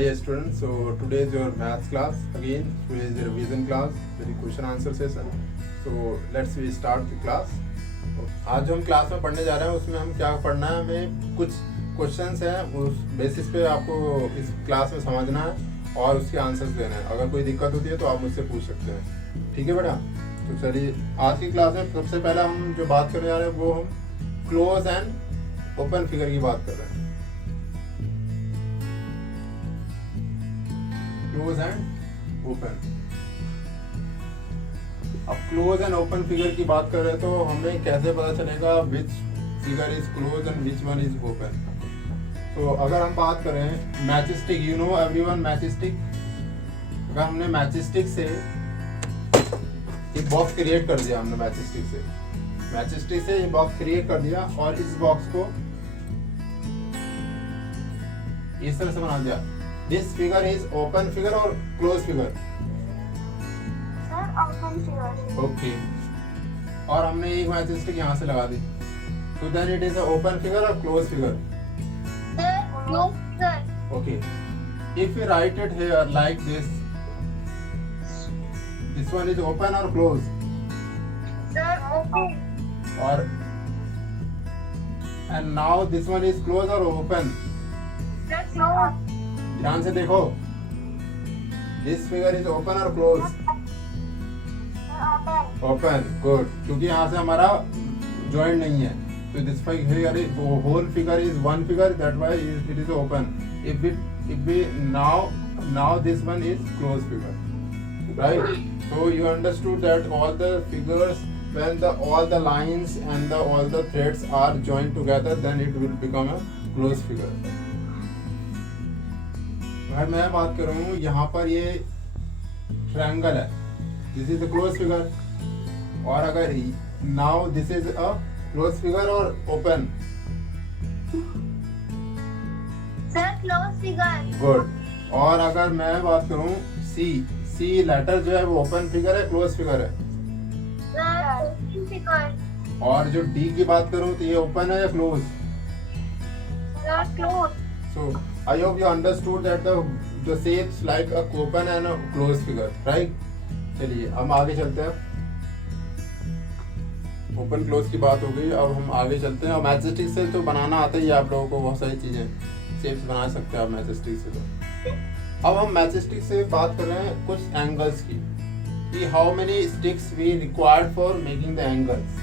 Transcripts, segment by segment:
dear students, so today is your maths class again. Today is the revision class, the question answer session. So let's we start the class. आज जो हम class में पढ़ने जा रहे हैं उसमें हम क्या पढ़ना है, हमें कुछ क्वेश्चंस हैं उस बेसिस पे आपको इस क्लास में समझना है और उसके आंसर्स देना है. अगर कोई दिक्कत होती है तो आप मुझसे पूछ सकते हैं. ठीक है बेटा. तो चलिए आज की क्लास में सबसे पहले हम जो बात करने जा रहे हैं वो हम क्लोज एंड ओपन फिगर की बात कर रहे हैं. Close and open. अब क्लोज एंड ओपन फिगर की बात कर रहे हैं तो हमें कैसे पता चलेगा which figure is close and which one is open. तो अगर हम बात करें matchstick, you know everyone matchstick. अगर हमने मैचस्टिक से एक बॉक्स क्रिएट कर दिया, हमने मैचस्टिक से ये बॉक्स क्रिएट कर दिया और इस बॉक्स को इस तरह से बना दिया. This figure is open figure और close figure. Open figure. Okay. और हमने एक मैचस्टिक यहाँ से लगा दी, तो then it is a open figure और close figure. Close figure. Okay. If you write it here like this one is open और क्लोज. Sir open. और and now this one is close और open. Sir close. ध्यान से देखो, this figure is open और close. Open. Open. Good. क्योंकि यहाँ से हमारा जॉइंट नहीं है, तो this figure is whole figure is one figure, that why it is open. If we now this one is closed figure, right? So you understood that all the figures, when all the lines and all the threads are joined together, then it will become a closed figure. अगर मैं बात कर रहा हूँ यहाँ पर ये triangle है, this is a close figure. और अगर now this is a close figure और open. Sir close figure. Good. और अगर मैं बात करूँ सी लेटर जो है वो ओपन फिगर है, क्लोज फिगर है. Sir open figure. और जो डी की बात करूँ तो ये ओपन है या close. Sir close. So I hope you understood that the shapes like a open and a closed figure, right? चलिए हम आगे चलते हैं. ओपन क्लोज की बात हो गई, अब हम आगे चलते हैं. और मैचस्टिक से तो बनाना आता ही है आप लोगों को, बहुत सारी चीजें शेप्स बना सकते हैं आप मैचस्टिक से. तो अब हम मैचस्टिक से बात कर रहे हैं कुछ एंगल्स की, कि how many sticks we required for making the angles.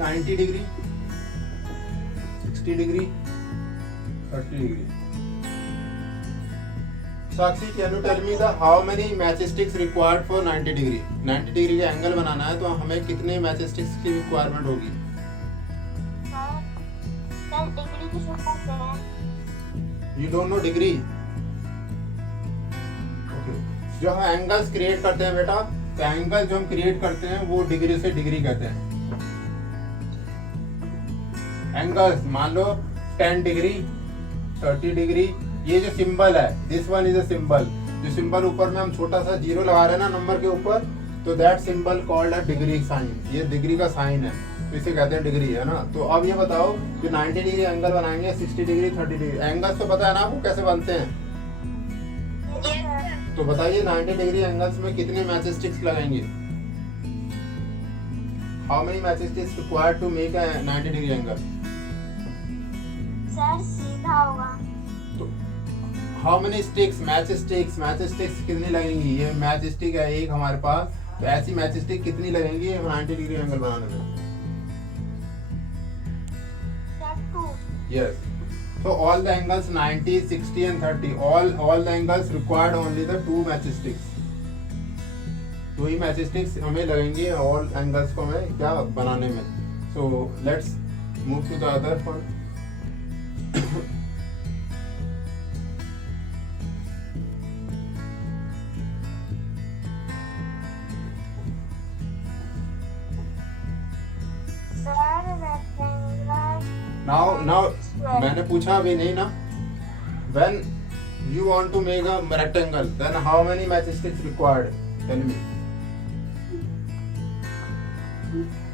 $90 degree, 60 degree, 30 degree. Sakshi, can you tell me the how many matchsticks required for 90 degree. 90 degree का एंगल बनाना है तो हमें कितने मैचस्टिक्स की रिक्वायरमेंट होगी. सर डिग्री की सकते हैं. You don't know degree. Okay. जो हम एंगल्स क्रिएट करते हैं बेटा, तो एंगल जो हम क्रिएट करते हैं वो डिग्री से डिग्री कहते हैं. एंगल्स मान लो 10 डिग्री, 30 डिग्री. ये जो सिंबल है, this one is a symbol. जो सिंबल ऊपर में हम छोटा सा जीरो लगा रहे हैं ना नंबर के ऊपर, तो that symbol called a degree sine. ये डिग्री का साइन है, तो इसे कहते हैं डिग्री, है ना. तो अब ये बताओ जो 90 डिग्री एंगल बनाएंगे, 60 डिग्री, 30 डिग्री एंगल्स तो पता है ना आपको कैसे बनते हैं. तो बताइए 90 डिग्री एंगल्स में कितने मैचस्टिक्स लगाएंगे. How many matchsticks required to make a 90 degree angle. Sir सीधा होगा. तो हाउ मेनी स्टिक्स, मैचस्टिक्स कितनी लगेंगी. ये मैचस्टिक है एक हमारे पास, तो ऐसी मैचस्टिक कितनी लगेंगी 90 डिग्री एंगल बनाने में. Sir 2. Yes. So all the angles 90, 60 and 30, all the angles required only the 2 matchsticks. 2 he matchsticks हमें लगेंगे all angles को हमें क्या बनाने में. So let's move to the other one. Sir rectangular. Now मैंने पूछा अभी नहीं ना. When you want to make a rectangle, then how many matchsticks required? Tell me.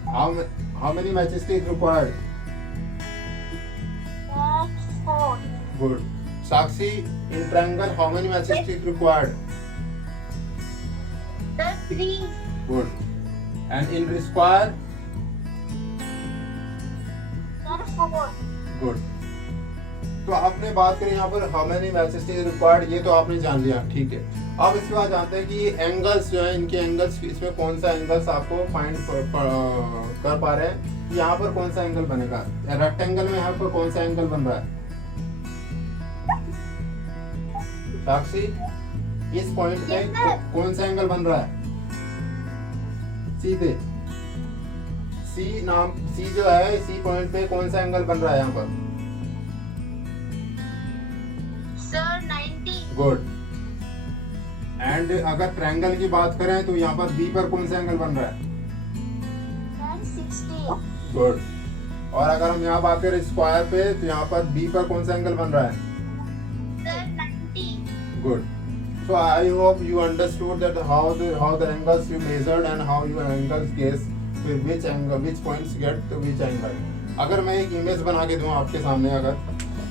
how many matchsticks required? That's 4. Good. Sakshi, in triangle, how many matchsticks required? That's 3. Good. And in square? That's 4. Good. तो आपने बात करी यहाँ पर how many matches required, ये तो आपने जान लिया, ठीक है. अब इसके बाद जानते हैं कि एंगल्स जो है, इनके एंगल्स, इसमें कौन सा एंगल्स आपको फाइंड कर पा रहे हैं. यहाँ पर कौन सा एंगल बनेगा रेक्टेंगल में, यहाँ पर कौन सा एंगल बन रहा है साक्षी? इस पॉइंट पे कौन सा एंगल बन रहा है सीधे? सी जो है, सी पॉइंट पे कौन सा एंगल बन रहा है यहाँ पर? Sir, 90. गुड. एंड अगर ट्रायंगल की बात करें तो यहाँ पर बी पर कौन सा एंगल बन रहा है? That's 60. गुड. और अगर हम यहाँ बात करें स्क्वायर पे तो यहाँ पर बी पर कौन सा एंगल बन रहा है? Sir, 90. Good. So I hope you understood that how the angles you measured and how your angles guess which angle, which points get to which angle. अगर मैं एक इमेज बना के दूं आपके सामने, अगर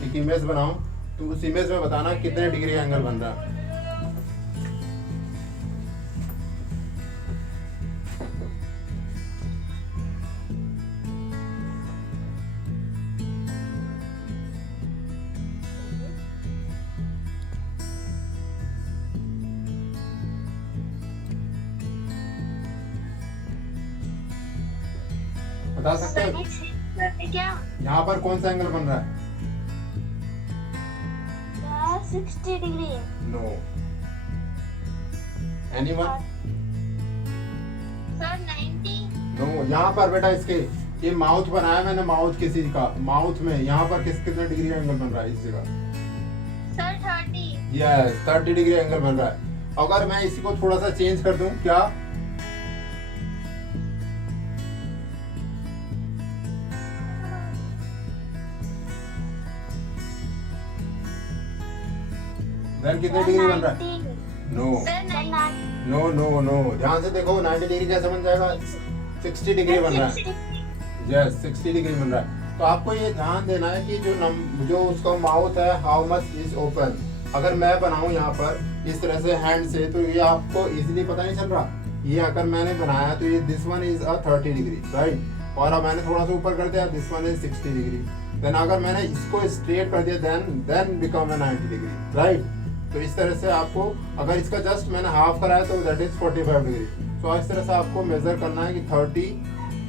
एक इमेज बनाऊं तो उस इमेज में बताना कितने डिग्री एंगल बन रहा है. बता सकते Sir, हैं it's क्या? यहाँ पर कौन सा एंगल बन रहा है? That's 60 degree. No. Anyone? Sir, 90. No. यहाँ पर बेटा इसके ये माउथ बनाया मैंने, माउथ किसी का, माउथ में यहाँ पर कितने डिग्री एंगल बन रहा है इस जगह? Sir, 30. यस, 30 डिग्री एंगल बन रहा है. अगर मैं इसी को थोड़ा सा चेंज कर दूं, क्या? देन कितने डिग्री बन रहा है? 90. No Sir, 90. No no no. ध्यान से देखो, 90 डिग्री कैसे बन जाएगा? 60 डिग्री बन रहा है. यस, 60 डिग्री बन रहा है. तो आपको ये ध्यान देना है कि जो उसका माउथ है, हाउ मच इज ओपन. अगर मैं बनाऊं यहाँ पर इस तरह से हैंड से, तो ये आपको इजीली पता नहीं चल रहा. ये अगर मैंने बनाया तो ये this one is a 30 degree, right. और अब मैंने थोड़ा सा ऊपर कर दिया, this one is 60 degree. Then अगर मैंने इसको स्ट्रेट कर दिया, then become a 90 degree, right. तो इस तरह से आपको, अगर इसका जस्ट मैंने हाफ कराया तो दैट इज 45 डिग्री. तो इस तरह से आपको मेजर करना है कि 30,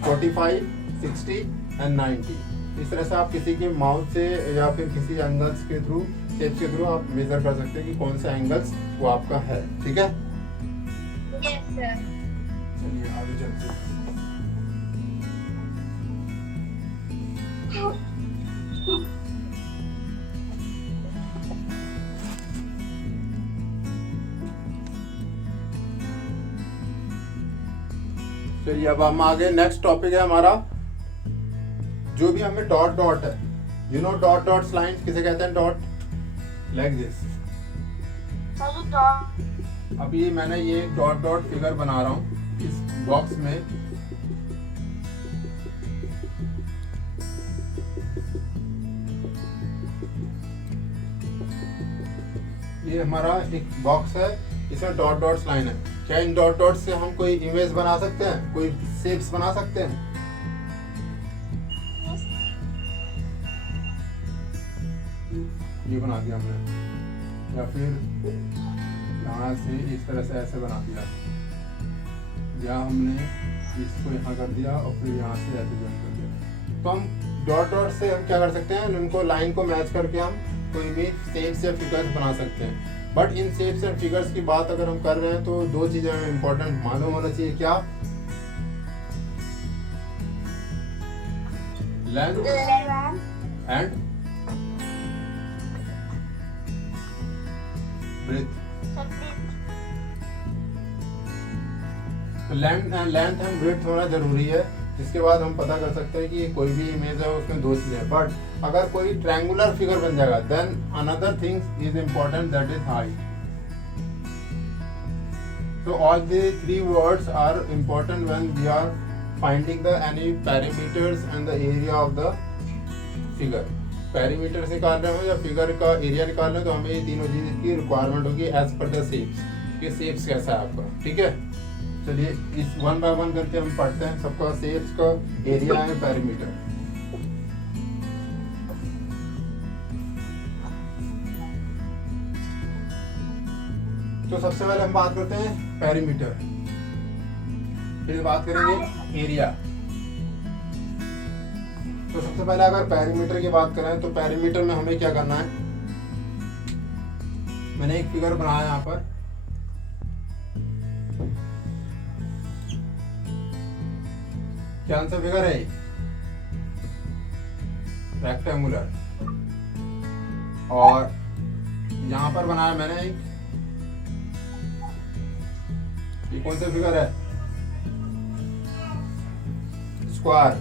45, 60 एंड 90. इस तरह से आप किसी के माउथ से या फिर किसी एंगल्स के थ्रू, शेप्स के थ्रू आप मेजर कर सकते हैं कि कौन सा एंगल्स वो आपका है. ठीक है, Yes, sir. चलिए आगे चलते हैं. चलिए अब हम आगे, नेक्स्ट टॉपिक है हमारा, जो भी हमें डॉट डॉट है. You know dot dot lines किसे कहते हैं? Dot like this. Sir, dot. अभी मैंने ये डॉट डॉट फिगर बना रहा हूँ इस बॉक्स में. ये हमारा एक बॉक्स है, इसमें डॉट डॉट्स लाइन है. क्या इन डॉट डॉट से हम कोई इमेज बना सकते हैं, कोई शेप्स बना सकते हैं? Yes. ये बना दिया हमने, या फिर यहाँ से इस तरह से ऐसे बना दिया, या हमने इसको यहाँ कर दिया और फिर यहाँ से ऐसे ज्वाइन कर दिया. तो हम डॉट डॉट से हम क्या कर सकते हैं, उनको लाइन को मैच करके हम कोई भी शेप्स या फिगर्स बना सकते हैं. But in shapes and figures की बात अगर हम कर रहे हैं तो दो चीजें हमें इम्पोर्टेंट मालूम होना चाहिए. क्या? Length 11. And breadth. Sir, please. Length and breadth होना जरूरी है. जिसके बाद हम पता कर सकते हैं कि कोई भी इमेज है उसमें दो चीजें. बट अगर कोई ट्रायंगुलर फिगर बन जाएगा, then another things is important, that is height. So all the three words are important when we are finding the any parameters and the area of the figure. Parameters निकाल रहे हो या figure का area निकाल रहे हो, तो हमें ये तीनों चीज की रिक्वायरमेंट होगी एज पर द शेप्स, कि शेप्स कैसा है आपका। ठीक है, चलिए इस 1 बाय 1 करके हम पढ़ते हैं। सबका शेप्स का एरिया है पैरामीटर। तो सबसे पहले हम बात करते हैं पैरामीटर, फिर बात करेंगे एरिया। तो सबसे पहले अगर पैरामीटर की बात करें तो पैरामीटर में हमें क्या करना है, मैंने एक फिगर बनाया यहाँ पर। क्या सा फिगर है, रेक्टेंगुलर, और यहाँ पर बनाया मैंने एक, ये कौन सा फिगर है, स्क्वायर।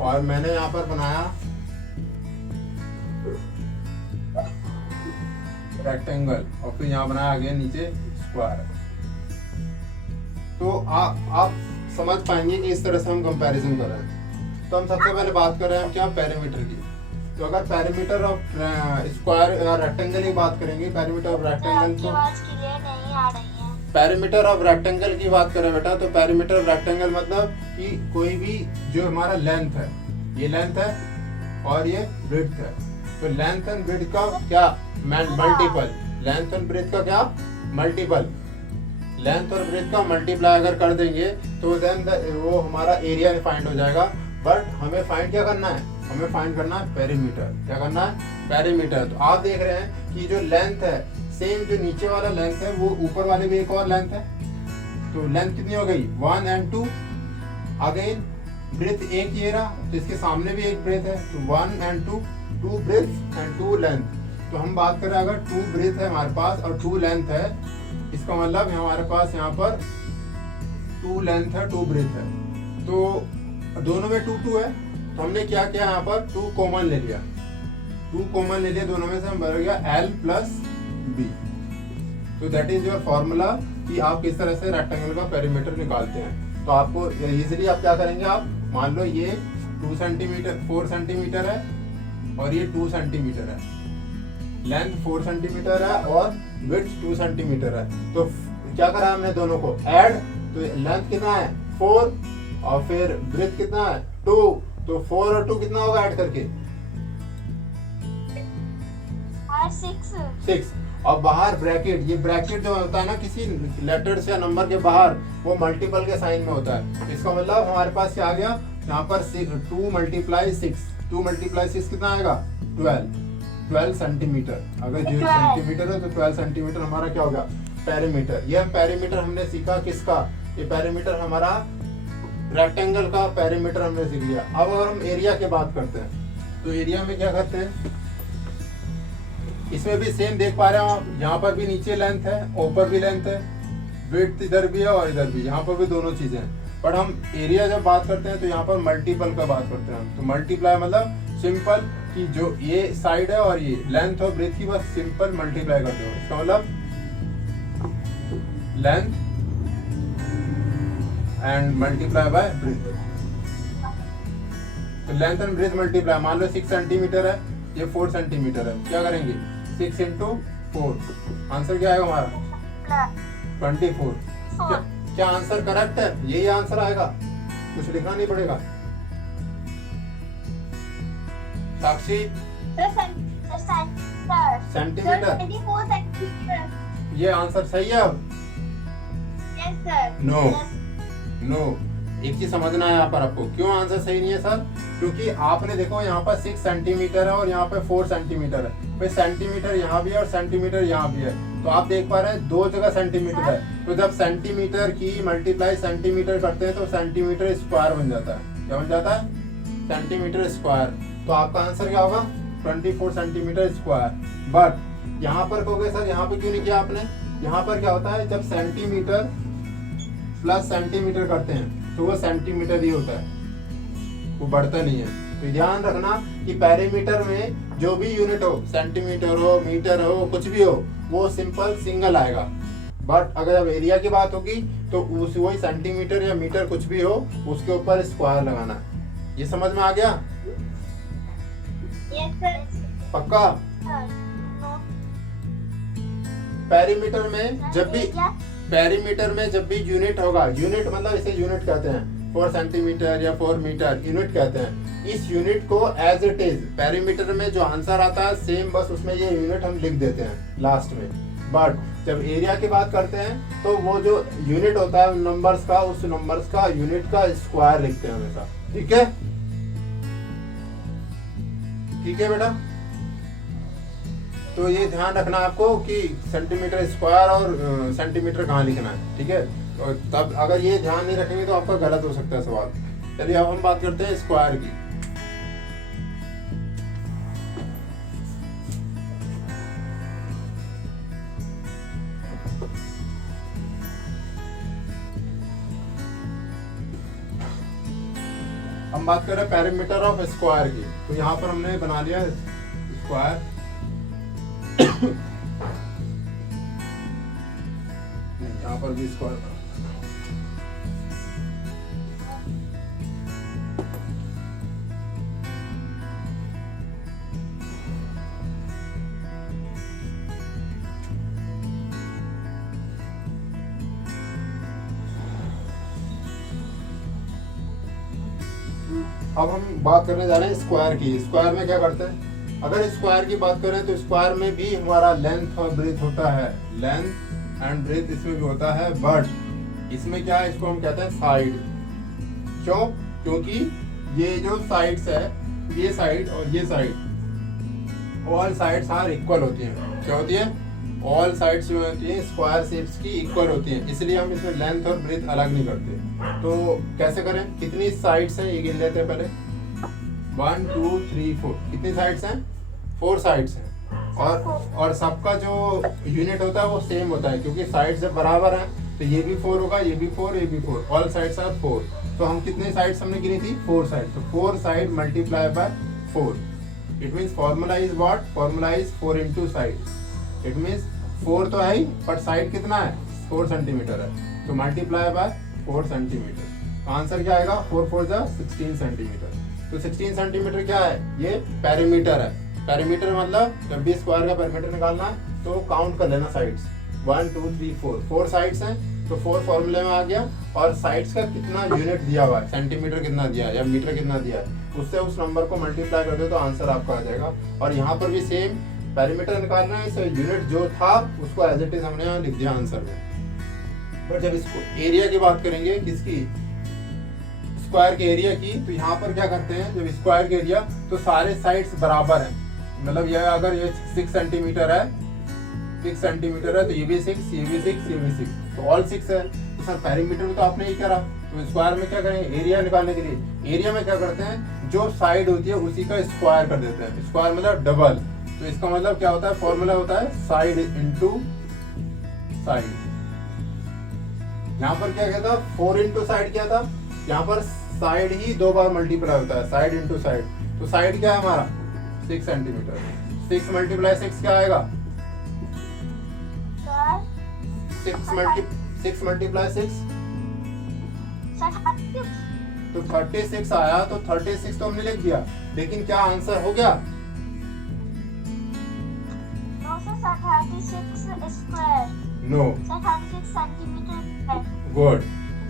और मैंने यहाँ पर बनाया रेक्टेंगल, और फिर यहाँ बनाया आगे नीचे स्क्वायर। तो आप समझ पाएंगे कि इस तरह से हम कंपैरिजन कर रहे हैं। तो हम सबसे पहले बात कर रहे हैं क्या, पैरामीटर की। तो अगर पैरामीटर ऑफ स्क्वायर या रेक्टेंगल की बात करेंगे, पैरामीटर ऑफ रेक्टेंगल, तो पैरामीटर ऑफ रेक्टेंगल की बात करें बेटा, तो पैरामीटर ऑफ रेक्टेंगल मतलब कि कोई भी जो हमारा लेंथ है, ये लेंथ है और ये ब्रेड्थ है, तो लेंथ एंड ब्रेड्थ का क्या मल्टीपल, लेंथ एंड ब्रेड्थ का क्या मल्टीपल, लेंथ और ब्रेड्थ का मल्टीप्लाई अगर कर देंगे तो देन वो हमारा एरिया फाइंड हो जाएगा। बट हमें फाइंड क्या करना है, हमें फाइंड करना है पैरामीटर। क्या करना है, पैरामीटर। तो आप देख रहे हैं कि जो लेंथ है, सेम जो नीचे वाला लेंथ है वो ऊपर वाले भी एक और लेंथ है, तो लेंथ कितनी हो गई 1 and 2। अगेन ब्रेथ एक ये रहा, तो इसके सामने भी एक ब्रेथ है, तो 1 and 2, 2 ब्रेथ एंड 2 लेंथ। तो हम बात करें अगर 2 ब्रेथ है हमारे पास और 2 लेंथ है, इसका मतलब हमारे पास यहाँ पर 2 लेंथ है 2 ब्रेथ है, तो दोनों में 2 2 है। तो हमने क्या किया, यहाँ पर 2 कॉमन ले लिया, 2 कॉमन ले लिया दोनों में से, हम बन गया L + B। तो दैट इज योर फॉर्मूला कि आप किस तरह से रेक्टेंगल का पेरीमीटर निकालते हैं। तो आपको इजीली आप क्या करेंगे, आप मान लो ये 2 सेंटीमीटर 4 सेंटीमीटर है और ये 2 सेंटीमीटर है, लेंथ 4 सेंटीमीटर है और विड्थ 2 सेंटीमीटर है। तो क्या करा हमने दोनों को ऐड, तो लेंथ कितना है 4 और फिर ब्रेथ कितना है 2, तो 4 और 2 कितना होगा ऐड करके 6। और बाहर ब्रैकेट, ये ब्रैकेट जो होता है ना किसी लेटर्स या नंबर के बाहर, वो मल्टीपल के साइन में होता है। इसका मतलब हमारे पास क्या आ गया, यहाँ पर 2 × 6, 2 × 6 कितना आएगा 12 सेंटीमीटर। अगर 0 सेंटीमीटर है तो 12 सेंटीमीटर हमारा क्या होगा पैरामीटर। ये पैरामीटर हमने सीखा किसका, ये पैरामीटर हमारा रेक्टेंगल का पैरामीटर हमने सीख लिया। अब अगर हम एरिया की बात करते हैं, तो एरिया में क्या करते हैं, इसमें भी सेम देख पा रहे हो आप, यहाँ पर भी नीचे लेंथ है, ऊपर भी लेंथ है, विड्थ इधर भी है और इधर भी, यहाँ पर भी दोनों चीजें हैं। पर हम एरिया जब बात करते हैं तो यहाँ पर मल्टीपल का बात करते हैं। तो मल्टीप्लाई मतलब सिंपल कि जो ये साइड है और ये लेंथ और ब्रेथ की बस सिंपल मल्टीप्लाई करते हो। इसका मतलब length and multiply by breath. तो लेंथ एंड ब्रेथ मल्टीप्लाई, मान लो 6 सेंटीमीटर है, ये 4 सेंटीमीटर है, क्या करेंगे 6 × 4, आंसर क्या आएगा हमारा 24। क्या आंसर करेक्ट है, यही आंसर आएगा, कुछ लिखना नहीं पड़ेगा। साक्षी सेंटीमीटर, ये आंसर सही है। अब नो नो, एक चीज समझना है यहाँ पर आपको, क्यों आंसर सही नहीं है सर, क्योंकि आपने देखो यहाँ पर 6 सेंटीमीटर है और यहाँ पे 4 सेंटीमीटर है, फिर सेंटीमीटर यहाँ भी है और सेंटीमीटर यहाँ भी है, तो आप देख पा रहे हैं 2 जगह सेंटीमीटर है। तो जब सेंटीमीटर की मल्टीप्लाई सेंटीमीटर करते हैं तो सेंटीमीटर स्क्वायर बन जाता है। क्या बन जाता है, सेंटीमीटर स्क्वायर। तो आपका आंसर क्या होगा 24 सेंटीमीटर स्क्वायर। बट यहाँ पर कहोगे सर यहाँ पे क्यों नहीं किया आपने, यहाँ पर क्या होता है जब सेंटीमीटर प्लस सेंटीमीटर करते हैं तो वो सेंटीमीटर ही होता है, वो बढ़ता नहीं है। तो ध्यान रखना कि पैरामीटर में जो भी यूनिट हो, सेंटीमीटर हो, मीटर हो, कुछ भी हो, वो सिंपल सिंगल आएगा। बट अगर अब एरिया की बात होगी तो उस वही सेंटीमीटर या मीटर कुछ भी हो उसके ऊपर स्क्वायर लगाना है। ये समझ में आ गया? Yes, sir. पक्का? Sir. No. पेरीमीटर में जब भी Area? पेरीमीटर में जब भी यूनिट होगा, यूनिट मतलब इसे यूनिट कहते हैं, 4 सेंटीमीटर या 4 मीटर यूनिट कहते हैं। इस यूनिट को एज इट इज पेरीमीटर में जो आंसर आता है सेम, बस उसमें ये यूनिट हम लिख देते हैं लास्ट में। बट जब एरिया की बात करते हैं तो वो जो यूनिट होता है नंबर्स का, उस नंबर्स का यूनिट का स्क्वायर लिखते हैं हमेशा। ठीक है? ठीक है बेटा? तो ये ध्यान रखना आपको कि सेंटीमीटर स्क्वायर और सेंटीमीटर कहाँ लिखना है। ठीक है? और तब अगर ये ध्यान नहीं रखेंगे तो आपका गलत हो सकता है सवाल। चलिए अब हम बात करते हैं स्क्वायर की। हम बात कर रहे हैं पेरीमीटर ऑफ स्क्वायर की। तो यहाँ पर हमने बना लिया स्क्वायर। यहाँ पर भी स्क्वायर। अब हम बात करने जा रहे हैं स्क्वायर की। स्क्वायर में क्या करते हैं? अगर स्क्वायर की बात करें तो स्क्वायर में भी हमारा लेंथ और ब्रेथ होता है, लेंथ एंड ब्रेथ इसमें भी होता है। बट इसमें क्या है, इसको हम कहते हैं साइड। क्यों? क्योंकि ये जो साइड्स है, ये साइड और ये side, all sides are equal होती हैं। क्या होती है? ऑल साइड्स जो होती हैं स्क्वायर शेप्स की इक्वल होती हैं, इसलिए हम इसमें लेंथ और ब्रेथ अलग नहीं करते। तो कैसे करें? कितनी साइड्स हैं ये गिन लेते हैं पहले। 1 2 3 4। कितनी साइड्स हैं? 4 साइड्स हैं। और सबका जो यूनिट होता है वो सेम होता है, क्योंकि साइड जब बराबर हैं तो ये भी 4 होगा, ये भी 4, ये भी 4। All sides are 4। तो हम कितने साइड्स हमने गिनी थी? 4 साइड। तो 4 side multiply by 4। It means formula is what? Formula is 4 into side. It means 4 तो है ही, पर साइड कितना है? 4 सेंटीमीटर है। तो मल्टीप्लाई बाय 4 सेंटीमीटर। आंसर क्या आएगा? 4 4 जा 16 सेंटीमीटर। तो 16 सेंटीमीटर क्या है? ये पेरीमीटर है। पेरीमीटर मतलब जब भी स्क्वायर का पेरीमीटर निकालना है तो काउंट कर लेना साइड्स। 1 2 3 4। 4 साइड्स हैं तो 4 फॉर्मूले में आ गया। और साइड्स का कितना यूनिट दिया हुआ है, सेंटीमीटर कितना दिया है या मीटर कितना दिया है, उससे उस नंबर को मल्टीप्लाई कर दो तो आंसर आपका आ जाएगा। और यहाँ पर भी सेम पेरीमीटर निकालना है, इसे यूनिट जो था उसको एज इट इज हमने यहाँ लिख दिया आंसर में। पर जब इसको एरिया की बात करेंगे, किसकी? स्क्वायर के एरिया की, तो यहाँ पर क्या करते हैं? जब स्क्वायर के एरिया तो सारे साइड्स बराबर हैं। मतलब ये अगर ये 6 सेंटीमीटर है, 6 सेंटीमीटर है तो ये भी 6, ये भी 6, ये भी 6, तो ऑल 6 है। तो सर पेरीमीटर में तो आपने ये करा, तो स्क्वायर में क्या करेंगे? एरिया निकालने के लिए एरिया में क्या करते हैं? जो साइड होती है उसी का स्क्वायर कर देते हैं। स्क्वायर मतलब डबल। तो इसका मतलब क्या होता है? फॉर्मूला होता है साइड इंटू साइड। यहाँ पर क्या कहता? 4 इंटू साइड क्या था? यहाँ पर साइड ही 2 बार मल्टीप्लाई होता है, साइड इंटू साइड। तो साइड क्या है हमारा? 6 सेंटीमीटर। 6 मल्टीप्लाई 6 क्या आएगा? 6 मल्टीप्लाई 6 तो 36 आया। तो 36 तो हमने लिख दिया, लेकिन क्या आंसर हो गया? 36 square. No. 36 centimetre. Good.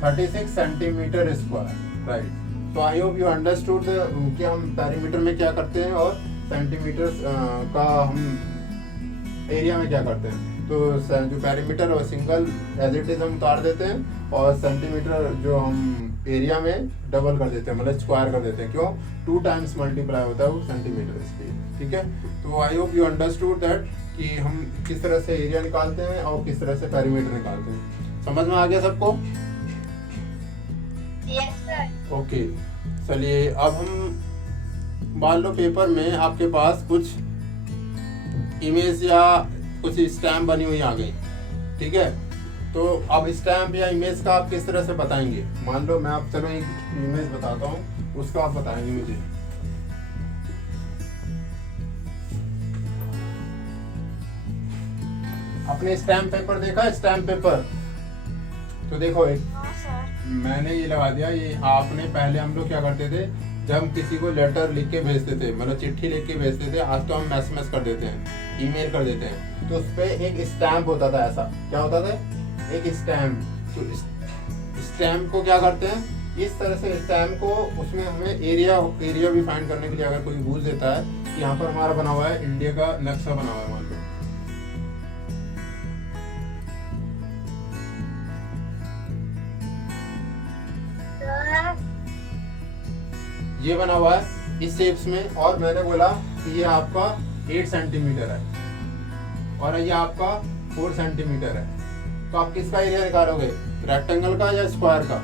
36 centimetre square. Right. तो आई होप यू अंडरस्टूड कि हम पेरीमीटर में क्या करते हैं और सेंटीमीटर का हम एरिया में क्या करते हैं। तो जो पेरीमीटर और सिंगल एज इट इज हम उतार देते हैं, और सेंटीमीटर जो हम एरिया में डबल कर देते हैं, मतलब स्क्वायर कर देते हैं। क्यों? 2 टाइम्स मल्टीप्लाई होता है वो सेंटीमीटर इसलिए। ठीक है? तो I hope you understood that कि हम किस तरह से एरिया निकालते हैं और किस तरह से पेरीमीटर निकालते हैं। समझ में आ गया सबको? Yes, sir. ओके। चलिए अब हम मान लो पेपर में आपके पास कुछ इमेज या कुछ स्टैम्प बनी हुई आ गई। ठीक है? तो अब स्टैम्प या इमेज का आप किस तरह से बताएंगे? मान लो मैं आप चलो एक इमेज बताता हूँ, उसका आप बताएंगे मुझे। अपने स्टैम्प पेपर देखा, स्टैम्प पेपर? तो देखो एक हाँ सर। मैंने ये लगा दिया। ये आपने पहले हम लोग क्या करते थे, जब हम किसी को लेटर लिख के भेजते थे, मतलब चिट्ठी लिख के भेजते थे, आज तो हम एसएमएस कर देते हैं, ईमेल कर देते हैं, तो उस पे एक स्टैम्प होता था। ऐसा क्या होता था? एक स्टैम्प। तो स्टैम्प को क्या करते हैं, इस तरह से स्टैम्प को, उसमें हमें एरिया भी फाइंड करने के लिए अगर कोई पूछ देता है कि यहाँ पर हमारा बना हुआ है, इंडिया का नक्शा बना हुआ है मान लो, सर ये बना हुआ है इस शेप्स में, और मैंने बोला कि ये आपका 8 सेंटीमीटर है और ये आपका 4 सेंटीमीटर है, तो आप किसका एरिया निकालोगे, रेक्टेंगल का या स्क्वायर का?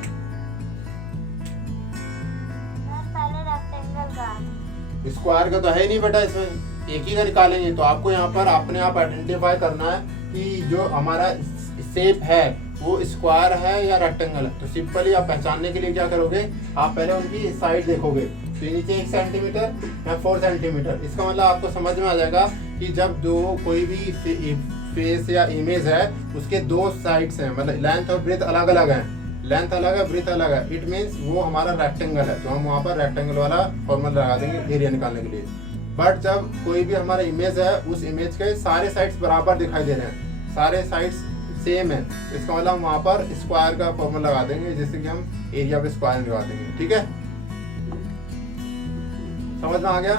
पहले रेक्टेंगल का। स्क्वायर का तो है ही नहीं बेटा, इसमें एक ही का निकालेंगे। तो आपको यहाँ पर अपने आप आइडेंटिफाई करना है कि जो हमारा शेप है वो स्क्वायर है या रेक्टेंगल है। तो सिंपली आप पहचानने के लिए क्या करोगे, आप पहले उनकी साइड देखोगे, तो नीचे 1 सेंटीमीटर या 4 सेंटीमीटर, इसका मतलब आपको समझ में आ जाएगा कि जब दो कोई भी फेस या इमेज है उसके 2 साइड्स हैं, मतलब लेंथ और ब्रेथ अलग अलग है, लेंथ अलग है, ब्रेथ अलग है, इट मीन्स वो हमारा रेक्टेंगल है। तो हम वहाँ पर रेक्टेंगल वाला फॉर्मूला लगा देंगे एरिया निकालने के लिए। बट जब कोई भी हमारा इमेज है, उस इमेज के सारे साइड्स बराबर दिखाई दे रहे हैं, सारे साइड्स सेम है, इसका मतलब हम वहाँ पर स्क्वायर का फॉर्मूला लगा देंगे, जिससे कि हम एरिया पे स्क्वायर लगा देंगे। ठीक है, समझ में आ गया?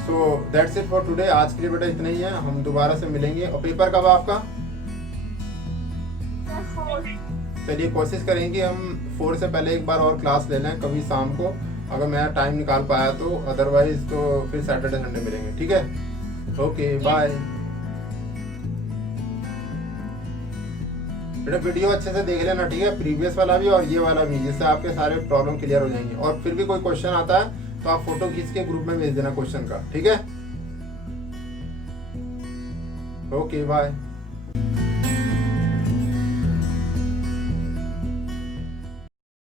So that's it for today. आज के लिए बेटा इतना ही है, हम दोबारा से मिलेंगे। और पेपर कब है आपका? चलिए कोशिश करेंगे कि हम 4 से पहले एक बार और क्लास ले लें, कभी शाम को, अगर मैं टाइम निकाल पाया तो, अदरवाइज तो फिर सैटरडे संडे मिलेंगे। ठीक है, ओके बाय। बेटा वीडियो अच्छे से देख लेना, ठीक है, प्रीवियस वाला भी और ये वाला भी, जिससे आपके सारे प्रॉब्लम क्लियर हो जाएंगे। और फिर भी कोई क्वेश्चन आता है तो आप फोटो खींच के ग्रुप में भेज देना क्वेश्चन का। ठीक है, ओके बाय।